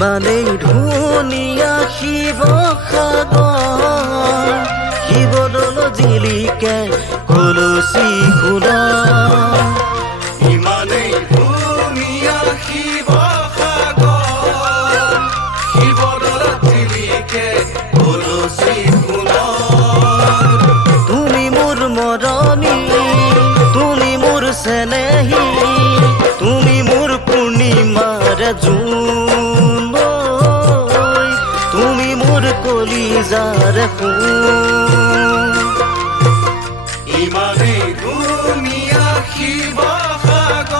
ইমানেই ধুনীয়া শিৱসাগৰ শিৱদৌল জিলিকে কলচি সোণা ইমানেই ধুনীয়া শিৱসাগৰ শিৱদৌল জিলিকে কলচি সোণা তুমি মোৰ মৰমী তুমি মোৰ চেনেহী তুমি মোৰ পূৰ্ণিমাৰ জোন তুমি মোৰ কলিজাৰ সোণ ইমানেই ধুনীয়া শিৱসাগৰ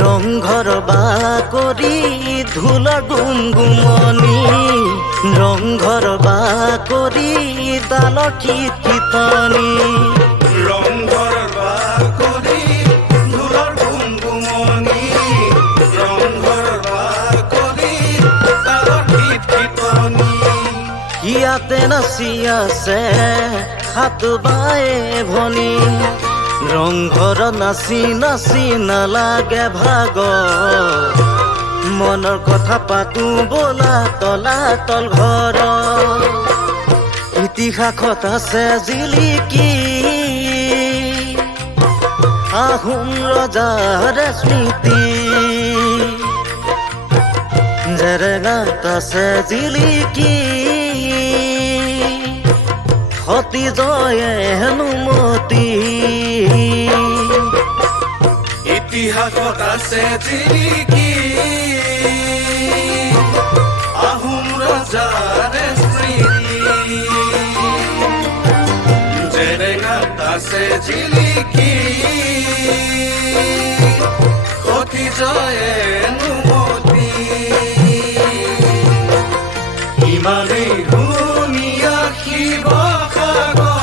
ৰংঘৰ বাকৰি ঢোলৰ গুমগুমনি ৰংঘৰ বাকৰি তালৰ কীৰ্তনি ৰংঘৰ বাকৰি ঢোলৰ গুমগুমনি ৰংঘৰ বাকৰি তালৰ কীৰ্তনি ইয়াতে নাচি আছে সাত বায়ে ভনী ৰংঘৰ নাচি নাচি নালাগে ভাগ মনৰ কথা পাতো বোলা তলাতল ঘৰ ইতিহাসত আছে জিলিকি আহোম ৰজাৰ স্মৃতি জেৰেঙাত আছে জিলিকি সতী জয়ে হেনুমতী ইতিহাসত আছে জিলিকি আহোম ৰজাৰ স্মৃতি জেৰেঙাত আছে জিলিকি সতী জয়ে হেনুমতী ইমানেই ধুনীয়া শিৱসাগৰ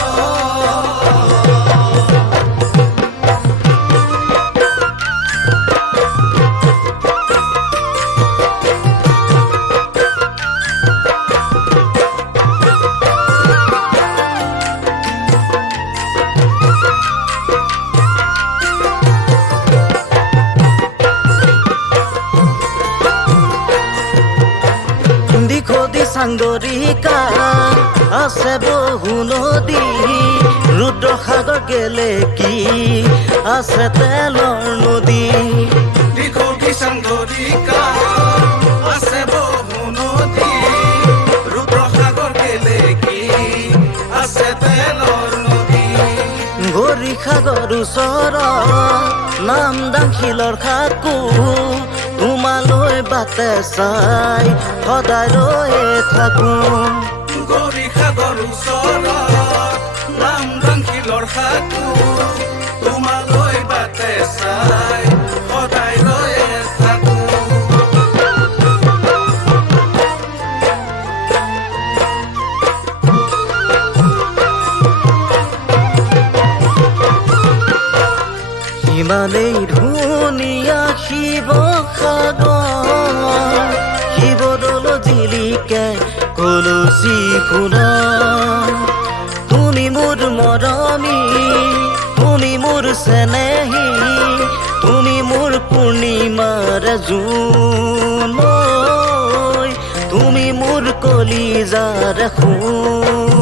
দিখদি সাংগৰিকা আছে বহু নদী ৰুদ্ৰসাগৰ গেলেকী আছে তেলৰ নদী দিখৌতি সাংগৰিকা আছে বহু নদী ৰুদ্ৰসাগৰ গেলেকী আছে তেলৰ নদী গৰিসাগৰ ওচৰত নামদাং শিলৰ সাকু তোমালৈ বাটে চাই সদায় ৰৈয়ে থাকো গৰিসাগৰ ওচৰত নামদাং শিলৰ সাকু তোমালৈ বাটে চাই সদায় ৰৈয়ে থাকো ইমানেই ধুনীয়া শিৱসাগৰ শিৱদৌল জিলিকে কলচি সোণা তুমি মোৰ মৰমী তুমি মোৰ চেনেহী তুমি মোৰ পূৰ্ণিমাৰ জোন তুমি মোৰ কলিজাৰ সোণ